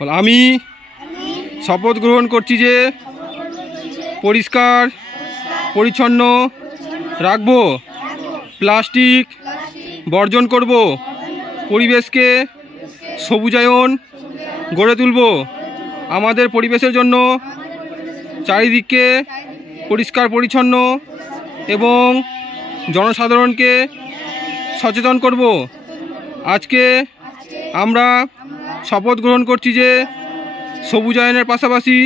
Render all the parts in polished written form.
আমি শপথ গ্রহণ করছি যে পরিষ্কার পরিচ্ছন্ন রাখব, প্লাস্টিক বর্জন করব, পরিবেশকে সবুজায়ন গড়ে তুলব, আমাদের পরিবেশের জন্য চারিদিককে পরিষ্কার পরিচ্ছন্ন এবং জনসাধারণকে সচেতন করব। আজকে আমরা শপথ গ্রহণ করছি যে সবুজায়নের পাশাপাশি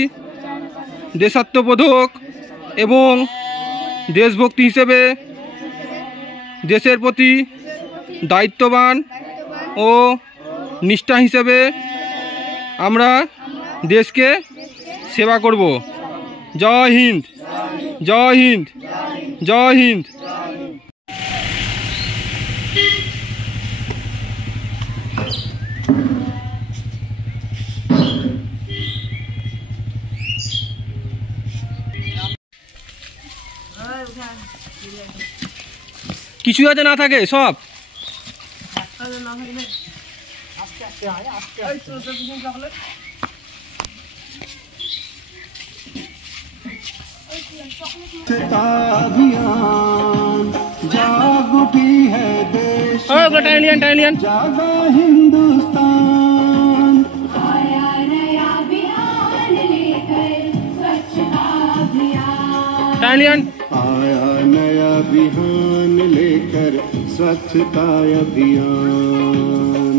দেশাত্মবোধক এবং দেশভক্তি হিসেবে দেশের প্রতি দায়িত্ববান ও নিষ্ঠা হিসেবে আমরা দেশকে সেবা করব। জয় হিন্দ, জয় হিন্দ, জয় হিন্দ। কিছু যাতে না থাকে সব जागृति है देश टाइलियन जागा हिंदुस्तान। आया नया अभियान लेकर स्वच्छता अभियान। टाइलियन आया नया अभियान लेकर स्वच्छता अभियान।